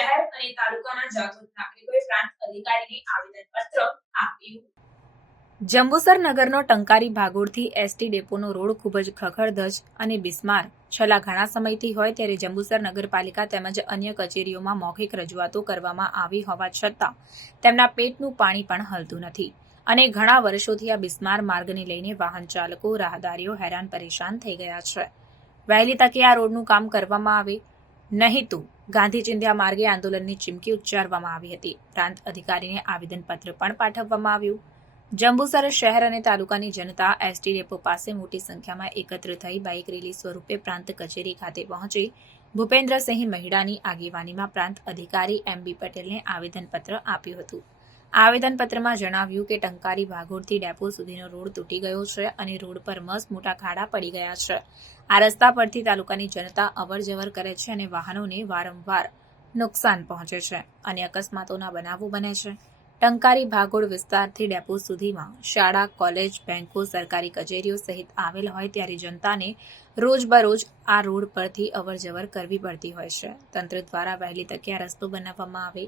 અને તાલુકાના જાગૃત નાગરિકોએ પ્રાંત અધિકારીને આવેદનપત્ર આપ્યું. જંબુસર નગરનો ટંકારી ભાગોળથી એસટી ડેપોનો રોડ ખૂબ જ ખખડધજ અને બિસ્માર. છેલ્લા ઘણા સમયથી હોય ત્યારે જંબુસર નગરપાલિકા તેમજ અન્ય કચેરીઓમાં મૌખિક રજૂઆતો કરવામાં આવી હોવા છતાં તેમના પેટનું પાણી પણ હલતું નથી અને ઘણા વર્ષોથી આ બિસ્માર માર્ગને લઈને વાહન ચાલકો, રાહદારીઓ હેરાન પરેશાન થઈ ગયા છે. વહેલી તકે આ રોડનું કામ કરવામાં આવે, નહીં તો ગાંધી ચિંધ્યા માર્ગે આંદોલનની ચીમકી ઉચ્ચારવામાં આવી હતી. પ્રાંત અધિકારીને આવેદનપત્ર પણ પાઠવવામાં આવ્યું. જંબુસર શહેર અને તાલુકાની જનતા એસટી ડેપો પાસે મોટી સંખ્યામાં એકત્ર થઈ બાઇક રેલી સ્વરૂપે પ્રાંત કચેરી ખાતે પહોંચી. ભૂપેન્દ્રસિંહ મહિડાની આગેવાનીમાં પ્રાંત અધિકારી એમ બી પટેલને આવેદનપત્ર આપ્યું હતું. આવેદનપત્રમાં જણાવ્યું કે ટંકારી વાઘોડથી ડેપો સુધીનો રોડ તૂટી ગયો છે અને રોડ પર મસ્ત મોટા ખાડા પડી ગયા છે. આ રસ્તા પરથી તાલુકાની જનતા અવર જવર કરે છે અને વાહનોને વારંવાર નુકસાન પહોંચે છે અને અકસ્માતોના બનાવો બને છે. ટંકારી ભાગોળ વિસ્તારથી ડેપો સુધીમાં શાળા, કોલેજ, બેંકો, સરકારી કચેરીઓ સહિત આવેલ હોય ત્યારે જનતાને રોજબરોજ આ રોડ પરથી અવરજવર કરવી પડતી હોય છે. તંત્ર દ્વારા વહેલી તકે આ રસ્તો બનાવવામાં આવે.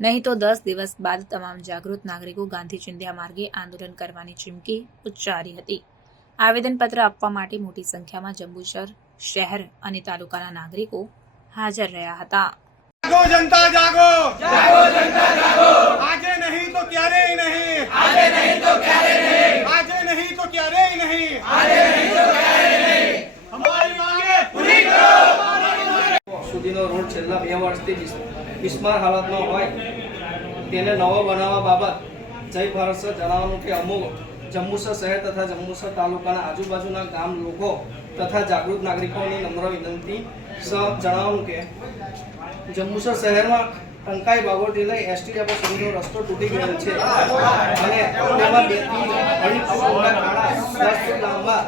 નહીં તો દસ દિવસ બાદ તમામ જાગૃત નાગરિકો ગાંધી ચિંધ્યા માર્ગે આંદોલન કરવાની ચીમકી ઉચ્ચારી હતી. આવેદનપત્ર આપવા માટે મોટી સંખ્યામાં જંબુસર શહેર અને તાલુકાના નાગરિકો હાજર રહ્યા હતા. જાગો જનતા જાગો આજે નહીં તો ક્યારેય નહીં આજે નહીં તો ક્યારેય નહીં આજે નહીં તો ક્યારેય નહીં આજે નહીં તો ક્યારેય નહીં હમારી માંગે પૂરી કરો સુધીનો રોડ છેલ્લા બે વર્ષથી બિસ- બિસ્માર હાલતમાં હોય, તેને નવો બનાવવા બાબત જય ભારત સર જણાવવાનું કે અમુક જંબુસર શહેર તથા જંબુસર તાલુકાના આજુબાજુના ગામ લોકો તથા જાગૃત નાગરિકોની નમ્ર વિનંતી. સ જણાવવાનું કે જંબુસર શહેરમાં ટંકાઈ બાગોટી લઈ એસટી ડેપો સુધીનો રસ્તો તૂટી ગયેલ છે અને તેમાં બેથી અઢી લાંબા